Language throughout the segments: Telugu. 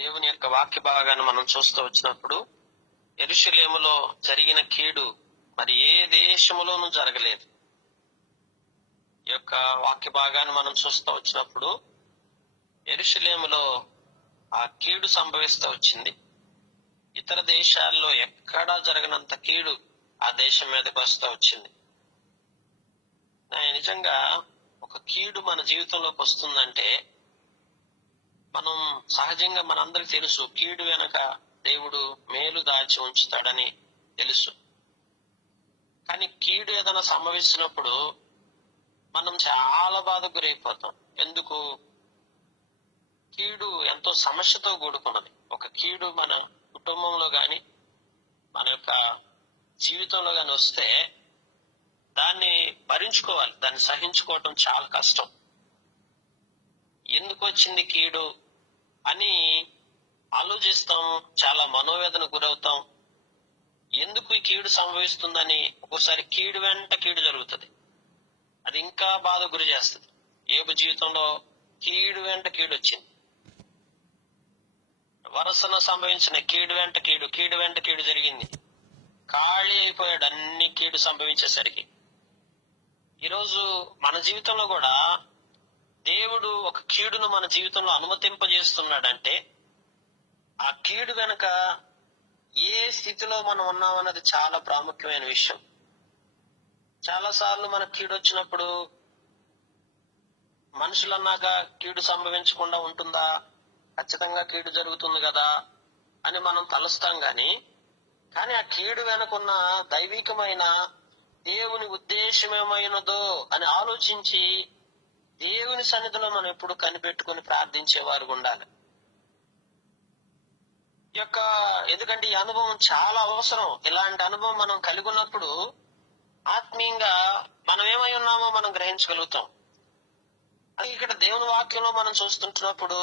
దేవుని యొక్క వాక్య భాగాన్ని మనం చూస్తూ వచ్చినప్పుడు యెరూషలేములో జరిగిన కీడు మరి ఏ దేశములోనూ జరగలేదు. ఈ యొక్క వాక్య భాగాన్ని మనం చూస్తూ వచ్చినప్పుడు యెరూషలేములో ఆ కీడు సంభవిస్తూ వచ్చింది. ఇతర దేశాల్లో ఎక్కడా జరగనంత కీడు ఆ దేశం మీదకి వస్తూ వచ్చింది. నిజంగా ఒక కీడు మన జీవితంలోకి వస్తుందంటే మనం సహజంగా మనందరికి తెలుసు, కీడు వెనక దేవుడు మేలు దాచి ఉంచుతాడని తెలుసు. కానీ కీడు ఏదైనా సంభవిస్తున్నప్పుడు మనం చాలా బాధకు గురైపోతాం. ఎందుకు? కీడు ఎంతో సమస్యతో కూడుకున్నది. ఒక కీడు మన కుటుంబంలో గాని మన యొక్క జీవితంలో గాని వస్తే దాన్ని భరించుకోవాలి, దాన్ని సహించుకోవటం చాలా కష్టం. ఎందుకు వచ్చింది కీడు అని ఆలోచిస్తాం, చాలా మనోవేదన గురవుతాం. ఎందుకు ఈ కీడు సంభవిస్తుందని ఒక్కోసారి కీడు వెంట కీడు జరుగుతుంది, అది ఇంకా బాధ గురి చేస్తుంది. యోబు జీవితంలో కీడు వెంట కీడు వచ్చింది. వరుసన సంభవించిన కీడు వెంట కీడు, కీడు వెంట కీడు జరిగింది. ఖాళీ అయిపోయాడు అన్ని కీడు సంభవించేసరికి. ఈరోజు మన జీవితంలో కూడా దేవుడు ఒక కీడును మన జీవితంలో అనుమతింపజేస్తున్నాడంటే ఆ కీడు వెనక ఏ స్థితిలో మనం ఉన్నామన్నది చాలా ప్రాముఖ్యమైన విషయం. చాలా సార్లు మనకు కీడు వచ్చినప్పుడు మనుషులన్నాక కీడు సంభవించకుండా ఉంటుందా, ఖచ్చితంగా కీడు జరుగుతుంది కదా అని మనం తలుస్తాం కానీ ఆ కీడు వెనకున్న దైవికమైన దేవుని ఉద్దేశం ఏమైనదో అని ఆలోచించి దేవుని సన్నిధిలో మనం ఎప్పుడు కనిపెట్టుకుని ప్రార్థించేవారు ఉండాలి. ఎందుకంటే ఈ అనుభవం చాలా అవసరం. ఇలాంటి అనుభవం మనం కలిగి ఉన్నప్పుడు ఆత్మీయంగా మనం ఏమై ఉన్నామో మనం గ్రహించగలుగుతాం. ఇక్కడ దేవుని వాక్యంలో మనం చూస్తుంటున్నప్పుడు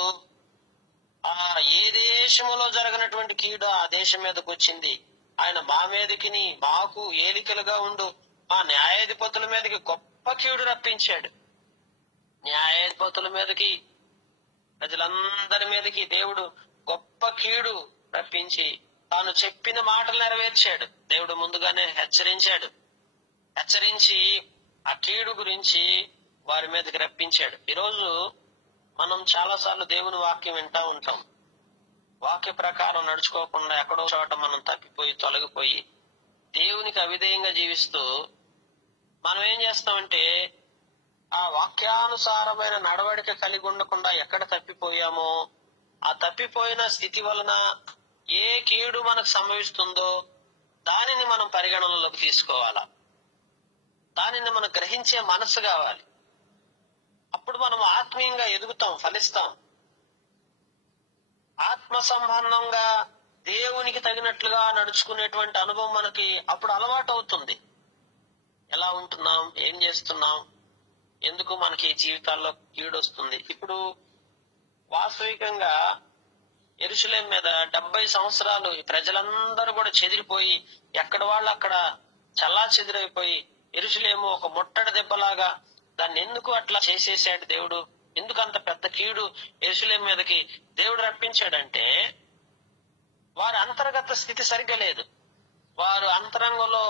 ఏ దేశంలో జరగనటువంటి కీడు ఆ దేశం మీదకి వచ్చింది. ఆయన మా మీదకి మాకు ఏలికలుగా ఉండు మా న్యాయాధిపతుల మీదకి గొప్ప కీడు రప్పించాడు. న్యాయాధిపతుల మీదకి, ప్రజలందరి మీదకి దేవుడు గొప్ప కీడు రప్పించి తాను చెప్పిన మాటలు నెరవేర్చాడు. దేవుడు ముందుగానే హెచ్చరించి ఆ కీడు గురించి వారి మీదకి రప్పించాడు. ఈరోజు మనం చాలా సార్లు దేవుని వాక్యం వింటా ఉంటాం. వాక్య ప్రకారం నడుచుకోకుండా ఎక్కడో చోట మనం తప్పిపోయి తొలగిపోయి దేవునికి అవిధేయంగా జీవిస్తూ మనం ఏం చేస్తామంటే ఆ వాక్యానుసారమైన నడవడిక కలిగి ఉండకుండా ఎక్కడ తప్పిపోయామో ఆ తప్పిపోయిన స్థితి వలన ఏ కీడు మనకు సంభవిస్తుందో దానిని మనం పరిగణనలోకి తీసుకోవాలా. దానిని మనం గ్రహించే మనసు కావాలి. అప్పుడు మనం ఆత్మీయంగా ఎదుగుతాం, ఫలిస్తాం. ఆత్మ సంబంధంగా దేవునికి తగినట్లుగా నడుచుకునేటువంటి అనుభవం మనకి అప్పుడు అలవాటు అవుతుంది. ఎలా ఉంటున్నాం, ఏం చేస్తున్నాం, ఎందుకు మనకి జీవితాల్లో కీడు వస్తుంది. ఇప్పుడు వాస్తవికంగా యెరూషలేము మీద 70 సంవత్సరాలు ప్రజలందరూ కూడా చెదిరిపోయి ఎక్కడ వాళ్ళు అక్కడ చల్లా చెదిరైపోయి యెరూషలేము ఒక ముట్టడి దెబ్బలాగా దాన్ని ఎందుకు అట్లా చేసేసాడు దేవుడు? ఎందుకు అంత పెద్ద కీడు యెరూషలేము మీదకి దేవుడు రప్పించాడంటే వారి అంతర్గత స్థితి సరిగ్గా లేదు. వారు అంతరంగంలో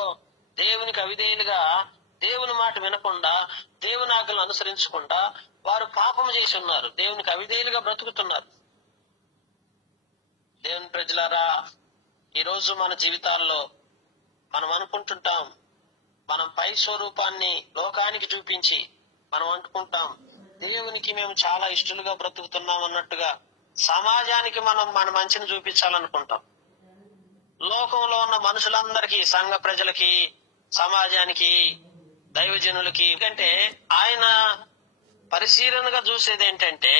దేవునికి అవిధేయులుగా, దేవుని మాట వినకుండా, దేవుని ఆజ్ఞలను అనుసరించకుండా వారు పాపం చేసి ఉన్నారు. దేవునికి అవిధేయులుగా బ్రతుకుతున్నారు. దేవుని ప్రజలారా, ఈరోజు మన జీవితాల్లో మనం అనుకుంటుంటాం, మనం పై స్వరూపాన్ని లోకానికి చూపించి మనం అనుకుంటాం దేవునికి మేము చాలా ఇష్టలుగా బ్రతుకుతున్నాం అన్నట్టుగా సమాజానికి మనం మన మంచిని చూపించాలనుకుంటాం. లోకంలో ఉన్న మనుషులందరికీ, సంఘ ప్రజలకి, సమాజానికి, దైవజనులకి. ఎందుకంటే ఆయన పరిశీలనగా చూసేది ఏంటంటే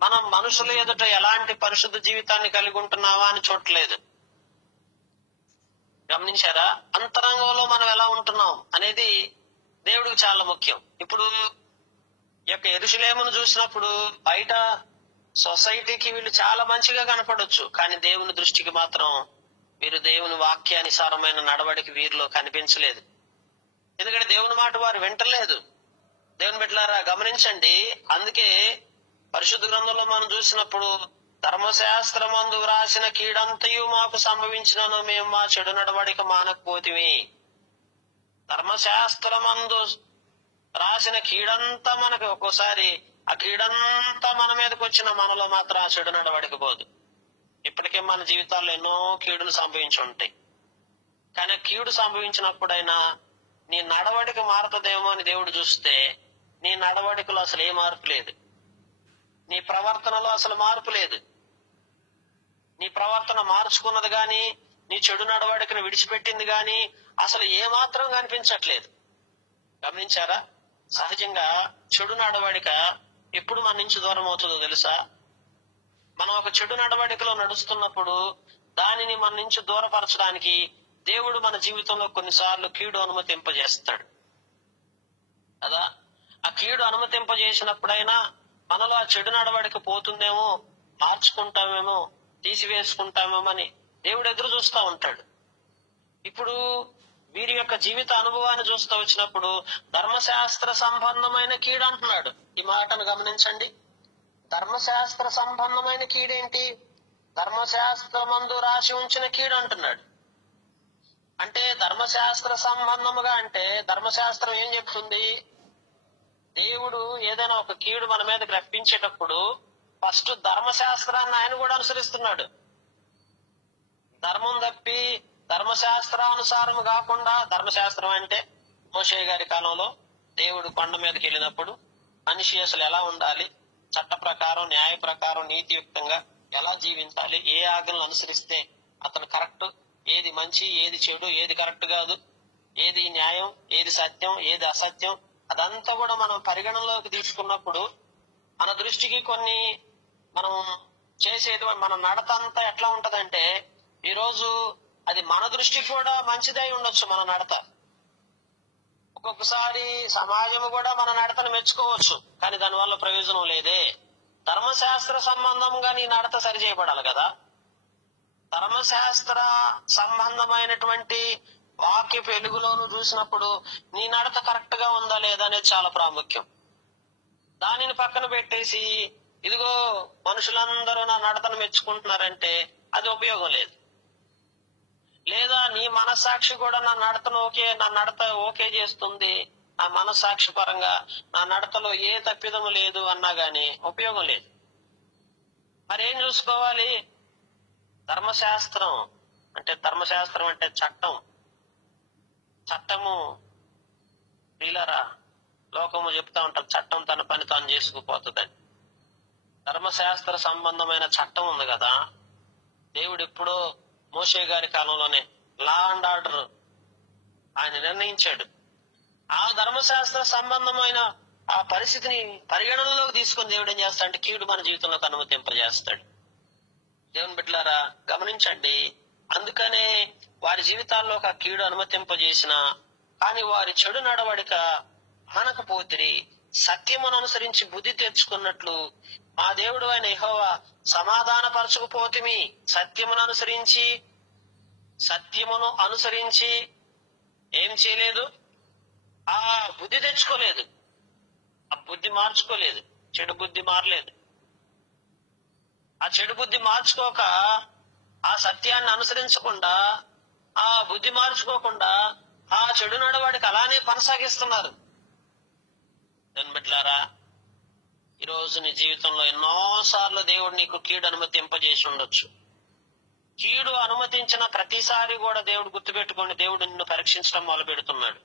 మనం మనుషుల ఎదుట ఎలాంటి పరిశుద్ధ జీవితాన్ని కలిగి ఉంటున్నావా అని చూడలేదు. గమనించారా? అంతరంగంలో మనం ఎలా ఉంటున్నాం అనేది దేవుడికి చాలా ముఖ్యం. ఇప్పుడు ఈ యొక్క యెరూషలేమును చూసినప్పుడు బయట సొసైటీకి వీళ్ళు చాలా మంచిగా కనపడొచ్చు, కానీ దేవుని దృష్టికి మాత్రం వీరు దేవుని వాక్యానుసారమైన నడవడికి వీరిలో కనిపించలేదు. ఎందుకంటే దేవుని మాట వారు వింటలేదు. దేవుని బిడ్డలారా గమనించండి. అందుకే పరిశుద్ధ గ్రంథంలో మనం చూసినప్పుడు ధర్మశాస్త్రమందు వ్రాసిన కీడంతయు మాకు సంభవించినను మేము మా చెడు నడవడిక మానకపోతిమి. ధర్మశాస్త్రమందు రాసిన కీడంతా మనకి ఒక్కోసారి ఆ కీడంతా మన మీదకి వచ్చిన మనలో మాత్రం ఆ చెడు నడవడిక పోదు. ఇప్పటికే మన జీవితాల్లో ఎన్నో కీడులు సంభవించి ఉంటాయి. కానీ కీడు సంభవించినప్పుడైనా నీ నడవడిక మారుతుందేమో అని దేవుడు చూస్తే నీ నడవడికలో అసలు ఏ మార్పు లేదు, నీ ప్రవర్తనలో అసలు మార్పు లేదు. నీ ప్రవర్తన మార్చుకున్నది గాని, నీ చెడు నడవడికను విడిచిపెట్టింది గాని అసలు ఏ మాత్రం కనిపించట్లేదు. గమనించారా? సహజంగా చెడు నడవడిక ఎప్పుడు మన నుంచి దూరం అవుతుందో తెలుసా? మనం ఒక చెడు నడవడికలో నడుస్తున్నప్పుడు దానిని మన నుంచి దూరపరచడానికి దేవుడు మన జీవితంలో కొన్నిసార్లు కీడు అనుమతింపజేస్తాడు కదా. ఆ కీడు అనుమతింపజేసినప్పుడైనా మనలో ఆ చెడు నడవడిక పోతుందేమో, మార్చుకుంటామేమో, తీసివేసుకుంటామేమో అని దేవుడు ఎదురు చూస్తూ ఉంటాడు. ఇప్పుడు వీరి యొక్క జీవిత అనుభవాన్ని చూస్తూ వచ్చినప్పుడు ధర్మశాస్త్ర సంబంధమైన కీడు అంటున్నాడు. ఈ మాటను గమనించండి. ధర్మశాస్త్ర సంబంధమైన కీడేంటి? ధర్మశాస్త్రమందు రాసి ఉంచిన కీడు అంటున్నాడు. అంటే ధర్మశాస్త్ర సంబంధముగా అంటే ధర్మశాస్త్రం ఏం చెప్తుంది? దేవుడు ఏదైనా ఒక కీడు మన మీదకి రప్పించేటప్పుడు ఫస్ట్ ధర్మశాస్త్రాన్ని ఆయన కూడా అనుసరిస్తున్నాడు. ధర్మం తప్పి ధర్మశాస్త్రానుసారం కాకుండా, ధర్మశాస్త్రం అంటే మోషే గారి కాలంలో దేవుడు కొండ మీదకి వెళ్ళినప్పుడు మనిషి అసలు ఎలా ఉండాలి, చట్ట ప్రకారం, న్యాయ ప్రకారం, నీతియుక్తంగా ఎలా జీవించాలి, ఏ ఆజ్ఞలు అనుసరిస్తే అతను కరెక్ట్, ఏది మంచి, ఏది చెడు, ఏది కరెక్ట్ కాదు, ఏది న్యాయం, ఏది సత్యం, ఏది అసత్యం, అదంతా కూడా మనం పరిగణనలోకి తీసుకున్నప్పుడు మన దృష్టికి కొన్ని మనం చేసేది, మన నడత అంతా ఎట్లా ఉంటదంటే ఈరోజు అది మన దృష్టికి కూడా మంచిదై ఉండొచ్చు. మన నడత ఒక్కొక్కసారి సమాజం కూడా మన నడతను మెచ్చుకోవచ్చు, కానీ దానివల్ల ప్రయోజనం లేదే. ధర్మశాస్త్ర సంబంధంగా నీ నడత సరి చేయబడాలి కదా. ధర్మశాస్త్ర సంబంధమైనటువంటి వాక్య వెలుగులోను చూసినప్పుడు నీ నడత కరెక్ట్ గా ఉందా లేదా అనేది చాలా ప్రాముఖ్యం. దానిని పక్కన పెట్టేసి ఇదిగో మనుషులందరూ నా నడతను మెచ్చుకుంటున్నారంటే అది ఉపయోగం లేదు. లేదా నీ మనస్సాక్షి కూడా నా నడత ఓకే చేస్తుంది, నా మనస్సాక్షి పరంగా నా నడతలో ఏ తప్పిదము లేదు అన్నా గాని ఉపయోగం లేదు. మరేం చూసుకోవాలి? ధర్మశాస్త్రం అంటే చట్టము డీలరా లోకము చెప్తా ఉంటారు, చట్టం తన పని తాను చేసుకుపోతుందని. ధర్మశాస్త్ర సంబంధమైన చట్టం ఉంది కదా. దేవుడు ఎప్పుడో మోషే గారి కాలంలోనే లా అండ్ ఆర్డర్ ఆయన నిర్ణయించాడు. ఆ ధర్మశాస్త్ర సంబంధమైన ఆ పరిస్థితిని పరిగణనలోకి తీసుకుని దేవుడు ఏం చేస్తాడంటే కీడు మన జీవితంలోకి అనుమతింపజేస్తాడు. దేవుని బిడ్డలారా గమనించండి. అందుకనే వారి జీవితాల్లో ఒక కీడు అనుమతింపజేసిన కానీ వారి చెడు నడవడిక మానకపోతిరి, సత్యమును అనుసరించి బుద్ధి తెచ్చుకున్నట్లు మా దేవుడు అయిన యెహోవా సమాధానపరచకపోతిమి. సత్యమును అనుసరించి ఏం చేయలేదు? ఆ బుద్ధి తెచ్చుకోలేదు, ఆ బుద్ధి మార్చుకోలేదు, చెడు బుద్ధి మారలేదు. ఆ చెడు బుద్ధి మార్చుకోక, ఆ సత్యాన్ని అనుసరించకుండా, ఆ బుద్ధి మార్చుకోకుండా ఆ చెడు నడవడికి అలానే కొనసాగిస్తున్నారు. బిడ్డలారా, ఈరోజు నీ జీవితంలో ఎన్నోసార్లు దేవుడు నీకు కీడు అనుమతింపజేసి ఉండొచ్చు. కీడు అనుమతించిన ప్రతిసారి కూడా దేవుడు గుర్తుపెట్టుకోండి, దేవుడు నిన్ను పరీక్షించడం మొదలు పెడుతున్నాడు.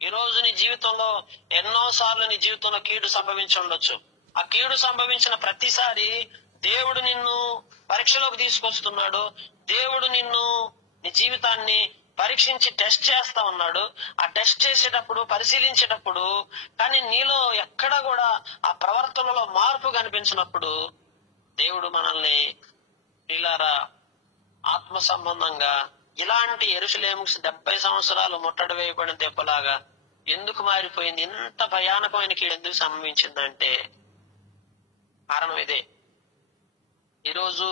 ఈ రోజు నీ జీవితంలో ఎన్నోసార్లు నీ జీవితంలో కీడు సంభవించి ఉండొచ్చు. ఆ కీడు సంభవించిన ప్రతిసారి దేవుడు నిన్ను పరీక్షలోకి తీసుకొస్తున్నాడు. దేవుడు నీ జీవితాన్ని పరీక్షించి టెస్ట్ చేస్తా ఉన్నాడు. ఆ టెస్ట్ చేసేటప్పుడు, పరిశీలించేటప్పుడు కానీ నీలో ఎక్కడ కూడా ఆ ప్రవర్తనలో మార్పు కనిపించినప్పుడు దేవుడు మనల్ని పిల్లారా ఆత్మ సంబంధంగా ఇలాంటి యెరూషలేముకు 70 సంవత్సరాలు ముట్టడి వేయబడిన దెబ్బలాగా ఎందుకు మారిపోయింది, ఇంత భయానకమైన కీడు ఎందుకు సంభవించిందంటే కారణం ఇదే. ఈరోజు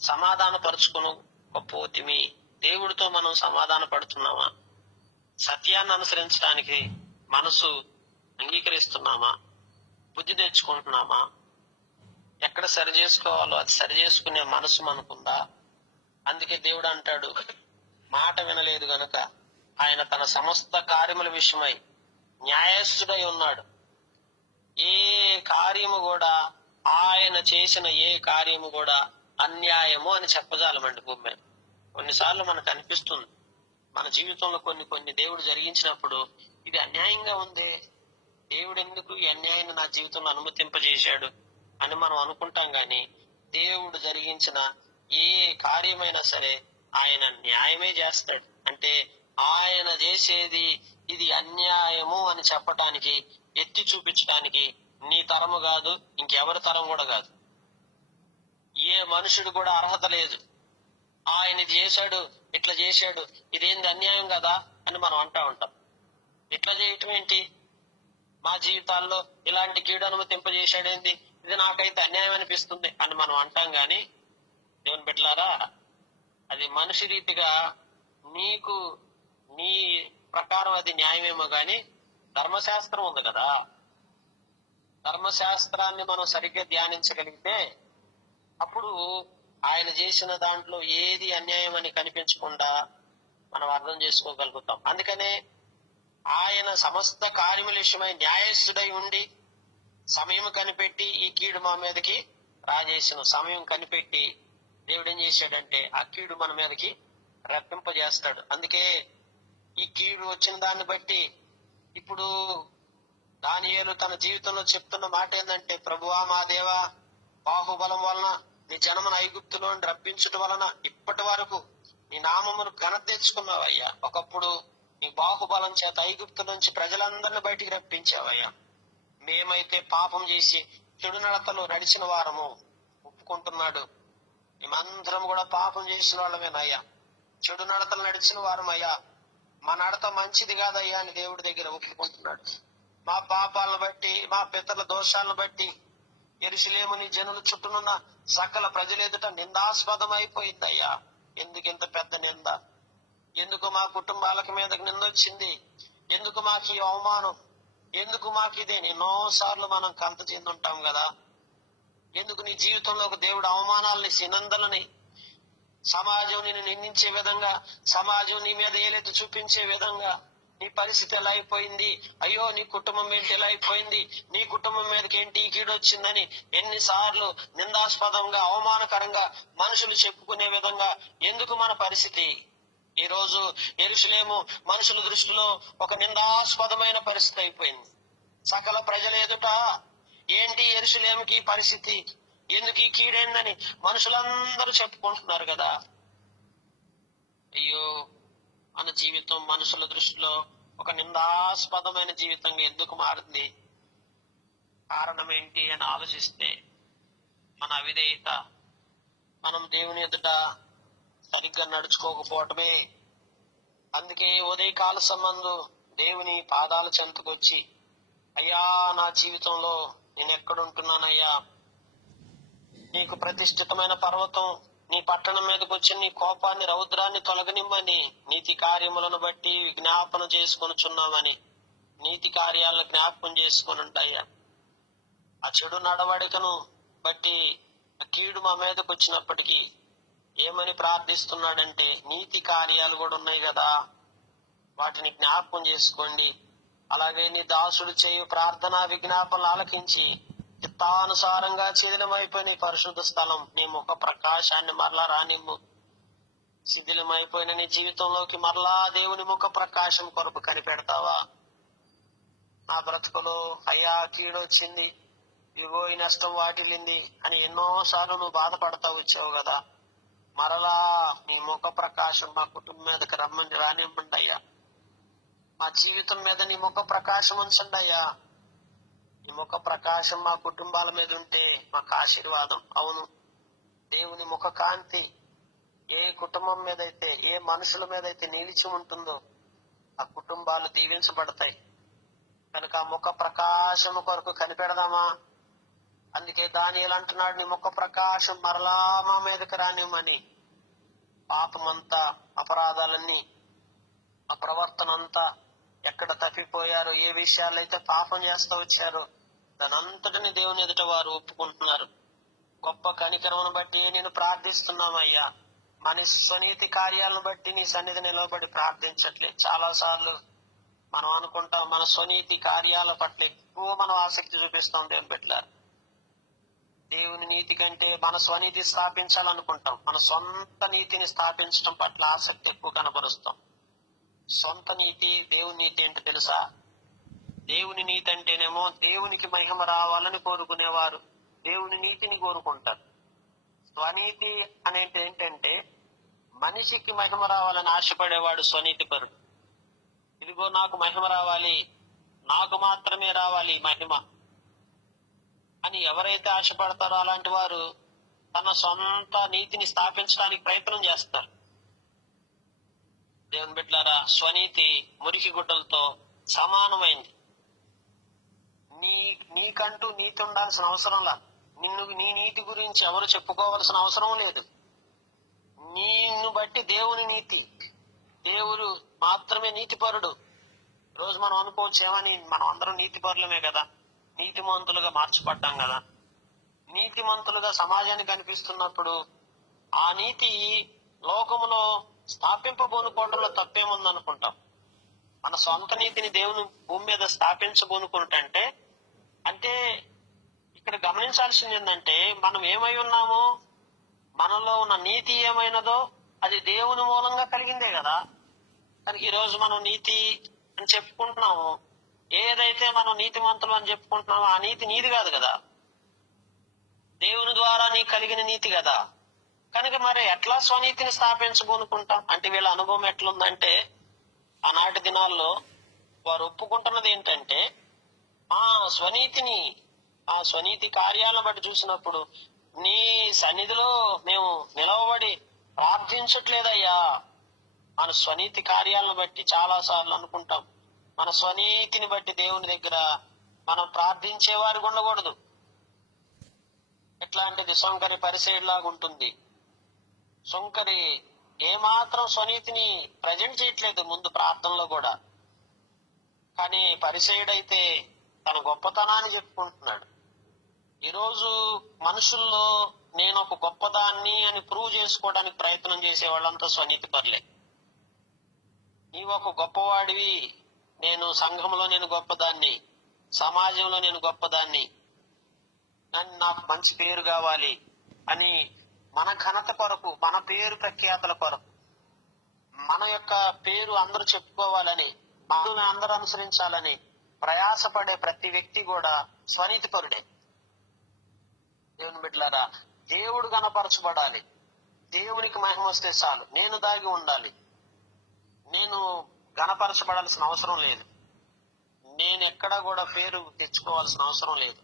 సమాధాన పరుచుకోకపోతిమి. దేవుడితో మనం సమాధాన పడుతున్నామా? సత్యాన్ని అనుసరించడానికి మనసు అంగీకరిస్తున్నామా? బుద్ధి తెచ్చుకుంటున్నామా? ఎక్కడ సరి చేసుకోవాలో అది సరి చేసుకునే మనసు మనకుందా? అందుకే దేవుడు అంటాడు, మాట వినలేదు గనుక ఆయన తన సమస్త కార్యముల విషయమై న్యాయస్థుడై ఉన్నాడు. ఏ కార్యము కూడా, ఆయన చేసిన ఏ కార్యము కూడా అన్యాయము అని చెప్పజాలమండి భూమి మీద. కొన్నిసార్లు మనకు అనిపిస్తుంది మన జీవితంలో కొన్ని దేవుడు జరిగించినప్పుడు ఇది అన్యాయంగా ఉంది, దేవుడు ఎందుకు ఈ అన్యాయాన్ని నా జీవితంలో అనుమతింపజేశాడు అని మనం అనుకుంటాం. గాని దేవుడు జరిగించిన ఏ కార్యమైనా సరే ఆయన న్యాయమే చేస్తాడు. అంటే ఆయన చేసేది ఇది అన్యాయము అని చెప్పటానికి, ఎత్తి చూపించడానికి నీ తరము కాదు, ఇంకెవరి తరం కూడా కాదు. ఏ మనుషుడు కూడా అర్హత లేదు. ఆయన చేశాడు, ఇట్లా చేశాడు, ఇదేంది అన్యాయం కదా అని మనం అంటా ఉంటాం. ఇట్లా చేయటం ఏంటి, మా జీవితాల్లో ఇలాంటి కీడు అనుమతింపజేశాడేంది, ఇది నాకైతే అన్యాయం అనిపిస్తుంది అని మనం అంటాం. గాని దేవుని బిడ్డలారా, అది మనిషి రీతిగా నీకు నీ ప్రకారం అది న్యాయమేమో గాని ధర్మశాస్త్రం ఉంది కదా, ధర్మశాస్త్రాన్ని మనం సరిగ్గా ధ్యానించగలిగితే అప్పుడు ఆయన చేసిన దాంట్లో ఏది అన్యాయం అని కనిపించకుండా మనం అర్థం చేసుకోగలుగుతాం. అందుకనే ఆయన సమస్త కార్యముల విషయమై న్యాయస్థుడై ఉండి సమయం కనిపెట్టి ఈ కీడు మా మీదకి రాజేసిన సమయం కనిపెట్టి దేవుడు ఏం చేశాడంటే ఆ కీడు మన మీదకి రప్పింపజేస్తాడు. అందుకే ఈ కీడు వచ్చిన దాన్ని బట్టి ఇప్పుడు దానియేలు తన జీవితంలో చెప్తున్న మాట ఏంటంటే, ప్రభువా మా దేవా, బాహుబలం వలన నీ జనమును ఐగుప్తులో రప్పించడం వలన ఇప్పటి వరకు నీ నామమును ఘనత తెచ్చుకున్నావయ్యా. ఒకప్పుడు నీ బాహుబలం చేత ఐగుప్తు నుంచి ప్రజలందరినీ బయటికి రప్పించావయ్యా. మేమైతే పాపం చేసి చెడు నడతలో నడిచిన వారము ఒప్పుకుంటున్నాడు. మేమందరం కూడా పాపం చేసిన వాళ్ళమేనయ్యా, చెడు నడతలు నడిచిన వారమయ్యా, మా నడత మంచిది కాదయ్యా అని దేవుడి దగ్గర ఒప్పుకుంటున్నాడు. మా పాపాలను బట్టి, మా పితరుల దోషాలను బట్టి యెరూషలేముని జనుల చుట్టూనున్న సకల ప్రజల ఎదుట నిందాస్పదం అయిపోయిందయ్యా. ఎందుకు ఇంత పెద్ద నింద, ఎందుకు మా కుటుంబాలకు మీదకి నింద వచ్చింది, ఎందుకు మాకు ఈ అవమానం, ఎందుకు మాకు ఇదే? ఎన్నోసార్లు మనం కంత చెందుంటాం కదా. ఎందుకు నీ జీవితంలో ఒక దేవుడు అవమానాలని, నిందలని, సమాజం నిన్ను నిందించే విధంగా, సమాజం నీ మీద ఏలెత్తి చూపించే విధంగా నీ పరిస్థితి ఎలా అయిపోయింది, అయ్యో నీ కుటుంబం ఏంటి ఎలా అయిపోయింది, నీ కుటుంబం మీదకి ఏంటి కీడు వచ్చిందని ఎన్నిసార్లు నిందాస్పదంగా, అవమానకరంగా మనుషులు చెప్పుకునే విధంగా ఎందుకు మన పరిస్థితి? ఈ రోజు యెరూషలేము మనుషుల దృష్టిలో ఒక నిందాస్పదమైన పరిస్థితి అయిపోయింది. సకల ప్రజల ఎదుట ఏంటి యెరూషలేముకి పరిస్థితి, ఎందుకు ఈ కీడైందని మనుషులందరూ చెప్పుకుంటున్నారు కదా. అయ్యో, మన జీవితం మనుషుల దృష్టిలో ఒక నిందాస్పదమైన జీవితంగా ఎందుకు మారింది? కారణం ఏంటి అని ఆలోచిస్తే మన అవిధేయత, మనం దేవుని ఎదుట సరిగ్గా నడుచుకోకపోవటమే. అందుకే ఉదయకాల సంబంధం దేవుని పాదాల చెంతకొచ్చి, అయ్యా నా జీవితంలో నేను ఎక్కడుంటున్నానయ్యా, నీకు ప్రతిష్ఠితమైన పర్వతం నీ పట్టణం మీదకి వచ్చి నీ కోపాన్ని, రౌద్రాన్ని తొలగనిమ్మని నీతి కార్యములను బట్టి జ్ఞాపన చేసుకొనుచున్నామని నీతి కార్యాలను జ్ఞాపకం చేసుకొని ఉంటాయా. ఆ చెడు నడవడికను బట్టి ఆ కీడు మా మీదకి వచ్చినప్పటికీ ఏమని ప్రార్థిస్తున్నాడంటే, నీతి కార్యాలు కూడా ఉన్నాయి కదా, వాటిని జ్ఞాపకం చేసుకోండి. అలాగే నీ దాసుడు చేయు ప్రార్థనా విజ్ఞాపనలు ఆలకించి చిత్తానుసారంగా శిథిలమైపోయిన పరిశుద్ధ స్థలం నీ ముఖ ప్రకాశాన్ని మరలా రానిమ్ము. శిథిలమైపోయిన నీ జీవితంలోకి మరలా దేవుని ముఖ ప్రకాశం కొరకు కనిపెడతావా? నా బ్రతుకులో అయ్యా కీడు వచ్చింది, ఇగో ఈ నష్టం వాటిల్లింది అని ఎన్నోసార్లు నువ్వు బాధపడతా వచ్చావు కదా. మరలా మీ ముఖ ప్రకాశం మా కుటుంబం మీదకి రమ్మని రానివ్వండి అయ్యా. మా జీవితం మీద నీ ముఖ ప్రకాశం ఉంచండి అయ్యా. నీ ముఖ ప్రకాశం మా కుటుంబాల మీద ఉంటే మాకు ఆశీర్వాదం. అవును, దేవుని ముఖ కాంతి ఏ కుటుంబం మీద అయితే, ఏ మనుషుల మీద అయితే నిలిచి ఉంటుందో ఆ కుటుంబాలు దీవించబడతాయి. కనుక ఆ ముఖ ప్రకాశం కొరకు కనిపెడదామా? అందుకే దానియేలు అంటున్నాడు, నీ ముఖ ప్రకాశం మరలా మా మీదకి రానివ్వమని. పాపమంతా, అపరాధాలన్నీ, ఆ ప్రవర్తన అంతా ఎక్కడ తప్పిపోయారో, ఏ విషయాలైతే పాపం చేస్తూ వచ్చారో దాని అంతటిని దేవుని ఎదుట వారు ఒప్పుకుంటున్నారు. గొప్ప కనికరమును బట్టి నేను ప్రార్థిస్తున్నామయ్యా. మన స్వనీతి కార్యాలను బట్టి నీ సన్నిధి నిలవబడి ప్రార్థించట్లేదు. చాలా సార్లు మనం అనుకుంటాం మన స్వనీతి కార్యాల పట్ల ఎక్కువ మనం ఆసక్తి చూపిస్తాం. దేవుని బిడ్డలారా, దేవుని నీతి కంటే మన స్వనీతి స్థాపించాలనుకుంటాం. మన సొంత నీతిని స్థాపించడం పట్ల ఆసక్తి ఎక్కువ కనబరుస్తాం. సొంత నీతి, దేవుని నీతి ఏంటి తెలుసా? దేవుని నీతి అంటేనేమో దేవునికి మహిమ రావాలని కోరుకునేవారు దేవుని నీతిని కోరుకుంటారు. స్వనీతి అనేది ఏంటంటే మనిషికి మహిమ రావాలని ఆశపడేవాడు స్వనీతిపరుడు. ఇదిగో నాకు మహిమ రావాలి, నాకు మాత్రమే రావాలి మహిమ అని ఎవరైతే ఆశపడతారో అలాంటి వారు తన సొంత నీతిని స్థాపించడానికి ప్రయత్నం చేస్తారు. దేవుని బిడ్డలారా, స్వనీతి మురికి గుడ్డలతో సమానమైంది. నీకంటూ నీతి ఉండాల్సిన అవసరంలా, నీ నీతి గురించి ఎవరు చెప్పుకోవాల్సిన అవసరం లేదు. నిన్ను బట్టి దేవుని నీతి, దేవుడు మాత్రమే నీతిపరుడు. రోజు మనం అనుకోవచ్చు ఏమని, మనం అందరం నీతిపరులమే కదా, నీతిమంతులుగా మార్చబడ్డాం కదా. నీతిమంతులుగా సమాజానికి కనిపిస్తున్నప్పుడు ఆ నీతి లోకములో స్థాపింపబోనుకోవడంలో తప్పేముందనుకుంటాం. మన సొంత నీతిని దేవుని భూమి మీద స్థాపించబోనుకుంటే అంటే ఇక్కడ గమనించాల్సింది ఏంటంటే మనం ఏమై ఉన్నామో, మనలో ఉన్న నీతి ఏమైనదో అది దేవుని మూలంగా కలిగిందే కదా. కనుక ఈరోజు మనం నీతి అని చెప్పుకుంటున్నాము, ఏదైతే మనం నీతిమంతులు అని చెప్పుకుంటున్నామో ఆ నీతి నీది కాదు కదా, దేవుని ద్వారా నీకు కలిగిన నీతి కదా. కనుక మరి ఎట్లా స్వనీతిని స్థాపించబోనుకుంటాం అంటే వీళ్ళ అనుభవం ఎట్లుందంటే, ఆనాటి దినాల్లో వారు ఒప్పుకుంటున్నది ఏంటంటే ఆ స్వనీతి కార్యాలను బట్టి చూసినప్పుడు నీ సన్నిధిలో మేము నిలవబడి ప్రార్థించట్లేదయ్యా. మన స్వనీతి కార్యాలను బట్టి చాలా సార్లు అనుకుంటాం, మన స్వనీతిని బట్టి దేవుని దగ్గర మనం ప్రార్థించేవారు ఉండకూడదు. ఎట్లాంటిది సొంకరి పరిసేలాగా ఉంటుంది. సొంకరి ఏమాత్రం స్వనీతిని ప్రజెంట్ చేయట్లేదు ముందు ప్రార్థనలో కూడా. కానీ పరిసేయుడైతే తన గొప్పతనాన్ని చెప్పుకుంటున్నాడు. ఈరోజు మనుషుల్లో నేను ఒక గొప్పదాన్ని అని ప్రూవ్ చేసుకోవడానికి ప్రయత్నం చేసే వాళ్ళంతా స్వనీతి పరులే. నీవు ఒక గొప్పవాడివి, నేను సంఘంలో నేను గొప్పదాన్ని, సమాజంలో నేను గొప్పదాన్ని, నాకు మంచి పేరు కావాలి అని మన ఘనత కొరకు, మన పేరు ప్రఖ్యాతల కొరకు, మన యొక్క పేరు అందరూ చెప్పుకోవాలని, మనల్ని అందరూ అనుసరించాలని ప్రయాసపడే ప్రతి వ్యక్తి కూడా స్వనీతిపరుడే. దేవుని బిడ్డలారా, దేవుడు గణపరచబడాలి, దేవునికి మహిమ వస్తే చాలు, నేను దాగి ఉండాలి, నేను గణపరచబడాల్సిన అవసరం లేదు, నేను ఎక్కడా కూడా పేరు తెచ్చుకోవాల్సిన అవసరం లేదు,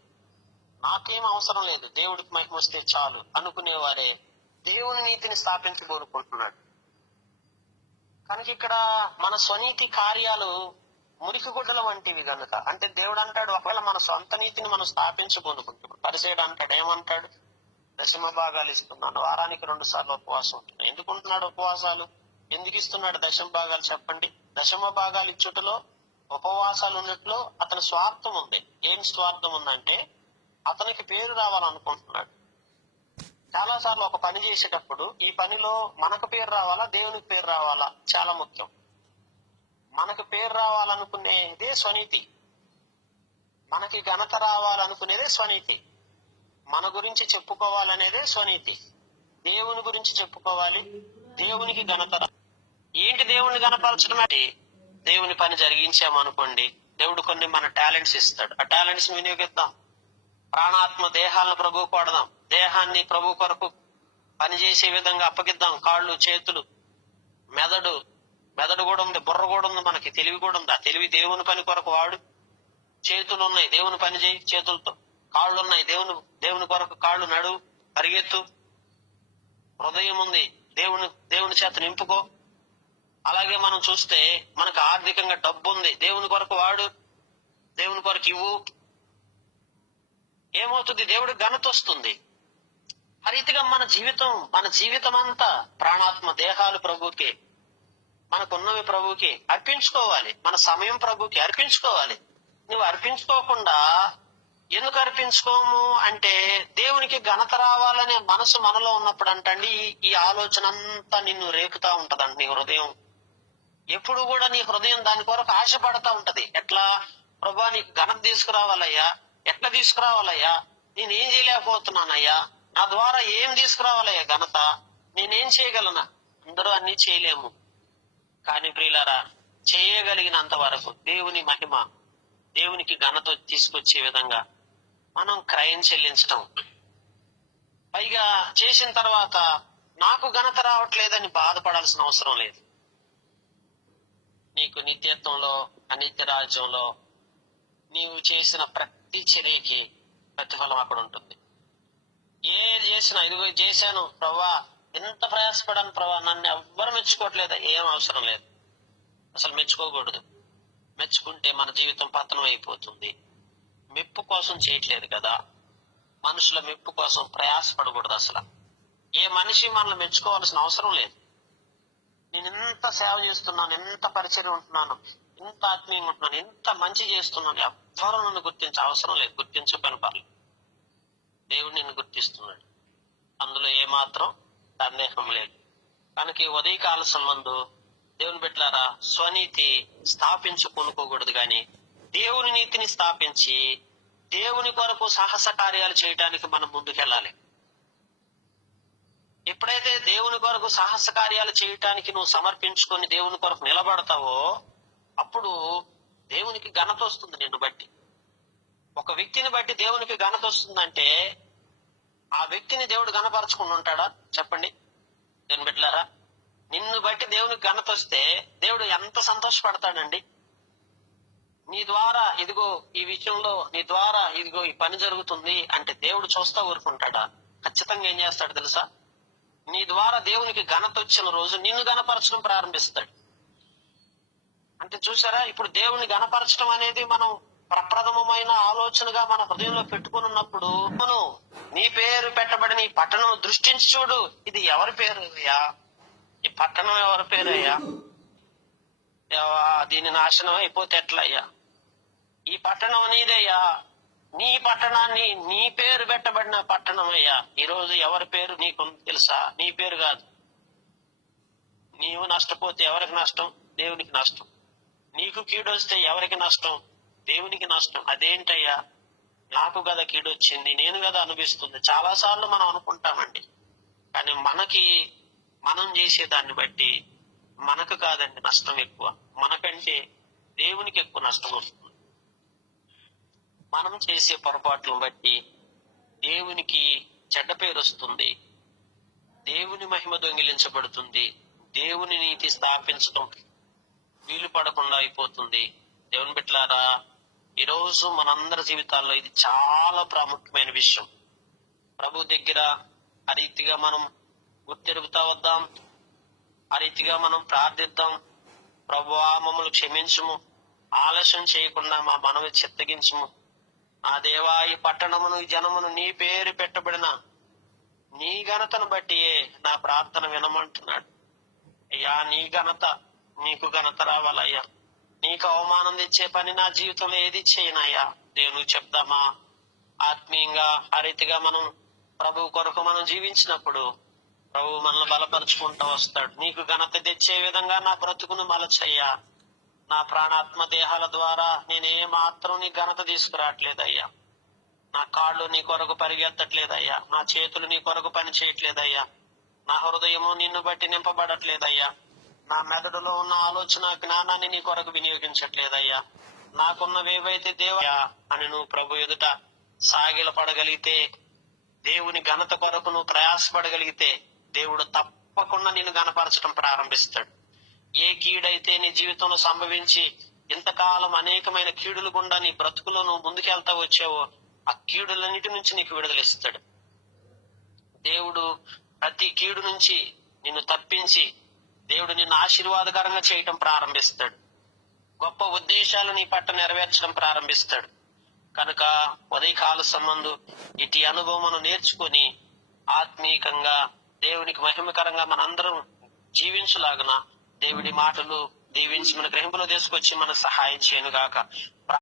నాకేం అవసరం లేదు, దేవుడికి మహిమ వస్తే చాలు అనుకునేవారే దేవుని నీతిని స్థాపించబోనుకుంటున్నాడు. కనుక ఇక్కడ మన స్వనీతి కార్యాలు మురికి గుడ్డల వంటివి కనుక, అంటే దేవుడు అంటాడు ఒకవేళ మన సొంత నీతిని మనం స్థాపించబోనుకుంటున్నాం. పరిసేయుడు అంటాడు, ఏమంటాడు, దశమ భాగాలు ఇస్తున్నాను, వారానికి 2 సార్లు ఉపవాసం ఉంటున్నాడు. ఎందుకు ఉంటున్నాడు ఉపవాసాలు, ఎందుకు ఇస్తున్నాడు దశమ భాగాలు చెప్పండి? దశమ భాగాలు ఇచ్చుటలో, ఉపవాసాలు ఉన్నట్లో అతని స్వార్థం ఉంది. ఏం స్వార్థం ఉందంటే అతనికి పేరు రావాలనుకుంటున్నాడు. చాలా సార్లు ఒక పని చేసేటప్పుడు ఈ పనిలో మనకు పేరు రావాలా, దేవునికి పేరు రావాలా, చాలా ముఖ్యం. మనకు పేరు రావాలనుకునేదే స్వనీతి, మనకి ఘనత రావాలనుకునేదే స్వనీతి, మన గురించి చెప్పుకోవాలనేదే స్వనీతి. దేవుని గురించి చెప్పుకోవాలి, దేవునికి ఘనత. ఏంటి దేవుని గణపరచడం అంటే, దేవుని పని జరిగించామనుకోండి, దేవుడు కొన్ని మన టాలెంట్స్ ఇస్తాడు, ఆ టాలెంట్స్ వినియోగిద్దాం. ప్రాణాత్మ దేహాలను ప్రభువు కొడదాం, దేహాన్ని ప్రభు కొరకు పనిచేసే విధంగా అప్పగిద్దాం. కాళ్ళు, చేతులు, మెదడు కూడా ఉంది, బుర్ర కూడా ఉంది, మనకి తెలివి కూడా ఉంది. ఆ తెలివి దేవుని పని కొరకు వాడు. చేతులు ఉన్నాయి, దేవుని పని చేయి చేతులతో. కాళ్ళు ఉన్నాయి, దేవుని కొరకు కాళ్ళు నడువు, పరిగెత్తు. హృదయం ఉంది, దేవుని చేత నింపుకో. అలాగే మనం చూస్తే మనకు ఆర్థికంగా డబ్బు ఉంది, దేవుని కొరకు వాడు, దేవుని కొరకు ఇవ్వు. ఏమవుతుంది, దేవుడికి ఘనత వస్తుంది. ఆ రీతిగా మన జీవితం అంతా ప్రాణాత్మ దేహాలు ప్రభువుకి, మనకున్నవి ప్రభువుకి అర్పించుకోవాలి, మన సమయం ప్రభువుకి అర్పించుకోవాలి. నువ్వు అర్పించుకోకుండా ఎందుకు అర్పించుకోము అంటే దేవునికి ఘనత రావాలనే మనసు మనలో ఉన్నప్పుడు అంటండి ఈ ఆలోచన అంతా నిన్ను రేపుతా ఉంటదండి. నీ హృదయం ఎప్పుడు కూడా నీ హృదయం దాని కొరకు ఆశపడతా ఉంటది. ఎట్లా ప్రభా నీకు ఘనత తీసుకురావాలయ్యా, ఎట్లా తీసుకురావాలయ్యా, నేనేం చేయలేకపోతున్నానయ్యా, నా ద్వారా ఏం తీసుకురావాలయ్యా ఘనత, నేనేం చేయగలనా? అందరూ అన్ని చేయలేము, కానీ ప్రియులారా చేయగలిగినంత వరకు దేవుని మహిమ, దేవునికి ఘనత తీసుకొచ్చే విధంగా మనం క్రయం చెల్లించడం. పైగా చేసిన తర్వాత నాకు ఘనత రావట్లేదని బాధపడాల్సిన అవసరం లేదు. నీకు నిత్యత్వంలో, అనిత్య రాజ్యంలో నీవు చేసిన ప్రతి చర్యకి ప్రతిఫలం అక్కడ ఉంటుంది. ఏది చేసినా ఇదిగో చేశాను ప్రభా, ఎంత ప్రయాసపడాను ప్రభా, నన్ను ఎవ్వరు మెచ్చుకోవట్లేదా? ఏం అవసరం లేదు, అసలు మెచ్చుకోకూడదు. మెచ్చుకుంటే మన జీవితం పతనం అయిపోతుంది. మెప్పు కోసం చేయట్లేదు కదా, మనుషుల మెప్పు కోసం ప్రయాసపడకూడదు. అసలు ఏ మనిషి మనల్ని మెచ్చుకోవాల్సిన అవసరం లేదు. నేను ఎంత సేవ చేస్తున్నాను, ఎంత పరిచయం ఉంటున్నాను, ఎంత ఆత్మీయంగా ఉంటున్నాను, ఎంత మంచి చేస్తున్నాను, ఎవ్వరూ నన్ను గుర్తించే అవసరం లేదు. గుర్తించకపోయిన పర్లేదు, దేవుడు నిన్ను గుర్తిస్తున్నాడు, అందులో ఏమాత్రం సందేహం లేదు. కనుక ఈ ఉదయకాల సంబంధు దేవుని బిడ్డలారా, స్వనీతి స్థాపించుకొనుకోకూడదు, గాని దేవుని నీతిని స్థాపించి దేవుని కొరకు సాహస కార్యాలు చేయడానికి మనం ముందుకెళ్ళాలి. ఎప్పుడైతే దేవుని కొరకు సాహస కార్యాలు చేయటానికి నువ్వు సమర్పించుకొని దేవుని కొరకు నిలబడతావో అప్పుడు దేవునికి ఘనత వస్తుంది. నిన్ను బట్టి, ఒక వ్యక్తిని బట్టి దేవునికి ఘనత వస్తుందంటే ఆ వ్యక్తిని దేవుడు ఘనపరచుకుని ఉంటాడా? చెప్పండి దేవుని బిడ్డలారా. నిన్ను బట్టి దేవునికి ఘనత వస్తే దేవుడు ఎంత సంతోషపడతాడండి. నీ ద్వారా ఇదిగో ఈ విషయంలో, నీ ద్వారా ఇదిగో ఈ పని జరుగుతుంది అంటే దేవుడు చూస్తా ఊరుకుంటాడా? ఖచ్చితంగా ఏం చేస్తాడు తెలుసా? నీ ద్వారా దేవునికి ఘనత వచ్చిన రోజు నిన్ను గణపరచడం ప్రారంభిస్తాడు. అంటే చూసారా, ఇప్పుడు దేవుని గణపరచడం అనేది మనం ప్రప్రథమమైన ఆలోచనగా మన హృదయంలో పెట్టుకుని ఉన్నప్పుడు, మనం నీ పేరు పెట్టబడిన ఈ పట్టణం దృష్టించి చూడు, ఇది ఎవరి పేరు అయ్యా? ఈ పట్టణం ఎవరి పేరు అయ్యా? దీని నాశనం అయిపోతే ఎట్లా అయ్యా? ఈ పట్టణం నీదయ్యా, నీ పట్టణాన్ని, నీ పేరు పెట్టబడిన పట్టణం అయ్యా. ఈరోజు ఎవరి పేరు నీకు తెలుసా? నీ పేరు కాదు. నీవు నష్టపోతే ఎవరికి నష్టం? దేవునికి నష్టం. నీకు కీడు వస్తే ఎవరికి నష్టం? దేవునికి నష్టం. అదేంటయ్యా, నాకు కదా కీడు వచ్చింది, నేను కదా అనిపిస్తుంది. చాలా సార్లు మనం అనుకుంటామండి, కానీ మనం చేసే దాన్ని బట్టి మనకు కాదండి నష్టం ఎక్కువ, మనకంటే దేవునికి ఎక్కువ నష్టం వస్తుంది. మనం చేసే పొరపాట్లను బట్టి దేవునికి చెడ్డ పేరు వస్తుంది, దేవుని మహిమ దొంగిలించబడుతుంది, దేవుని నీతి స్థాపించడం వీలు పడకుండా అయిపోతుంది. దేవుని బిడ్డలారా, ఈరోజు మనందరి జీవితాల్లో ఇది చాలా ప్రాముఖ్యమైన విషయం. ప్రభు దగ్గర ఆ రీతిగా మనం గుర్తెరుగుతా వద్దాం, ఆ రీతిగా మనం ప్రార్థిద్దాం. ప్రభువా మమ్మల్ని క్షమించుము, ఆలస్యం చేయకుండా మా మనవి చిత్తగించుము. ఆ దేవా, ఈ పట్టణమును, ఈ జనమును నీ పేరు పెట్టబడిన నీ ఘనతను బట్టి నా ప్రార్థన వినమంటున్నాడు. అయ్యా, నీ ఘనత, నీకు ఘనత రావాలయ్యా. నీకు అవమానం తెచ్చే పని నా జీవితంలో ఏది చేయనయ్యా. దేవునికి చెప్తామా? ఆత్మీయంగా ఆ రీతిగా మనం ప్రభు కొరకు మనం జీవించినప్పుడు ప్రభు మనల్ని బలపరుచుకుంటూ వస్తాడు. నీకు ఘనత తెచ్చే విధంగా నా బ్రతుకును మలచయ్యా. నా ప్రాణాత్మ దేహాల ద్వారా నేనే మాత్రం నీ ఘనత తీసుకురావట్లేదయ్యా. నా కాళ్ళు నీ కొరకు పరిగెత్తట్లేదయ్యా, నా చేతులు నీ కొరకు పని చేయట్లేదయ్యా, నా హృదయము నిన్ను బట్టి నింపబడట్లేదయ్యా, నా మెదడులో ఉన్న ఆలోచన జ్ఞానాన్ని నీ కొరకు వినియోగించట్లేదయ్యా. నాకున్నవేవైతే దేవయ్యా అని నువ్వు ప్రభు ఎదుట సాగిల పడగలిగితే, దేవుని ఘనత కొరకు నువ్వు ప్రయాసపడగలిగితే దేవుడు తప్పకుండా నిన్ను గణపరచడం ప్రారంభిస్తాడు. ఏ కీడైతే నీ జీవితంలో సంభవించి ఇంతకాలం అనేకమైన కీడులు గుండా నీ బ్రతుకులో నువ్వు ముందుకెళ్తా వచ్చావో ఆ కీడులన్నిటి నుంచి నీకు విడుదలిస్తాడు. దేవుడు ప్రతి కీడు నుంచి నిన్ను తప్పించి దేవుడు నిన్ను ఆశీర్వాదకరంగా చేయటం ప్రారంభిస్తాడు. గొప్ప ఉద్దేశాలు నీ పట్ల నెరవేర్చడం ప్రారంభిస్తాడు. కనుక ఉదయకాల సంబంధు ఇటు అనుభవం నేర్చుకుని ఆత్మీయంగా దేవునికి మహిమకరంగా మనందరం జీవించలాగున దేవుడి మాటలు దీవించి మన గ్రహింపులో తీసుకొచ్చి మన సహాయం చేయను గాక.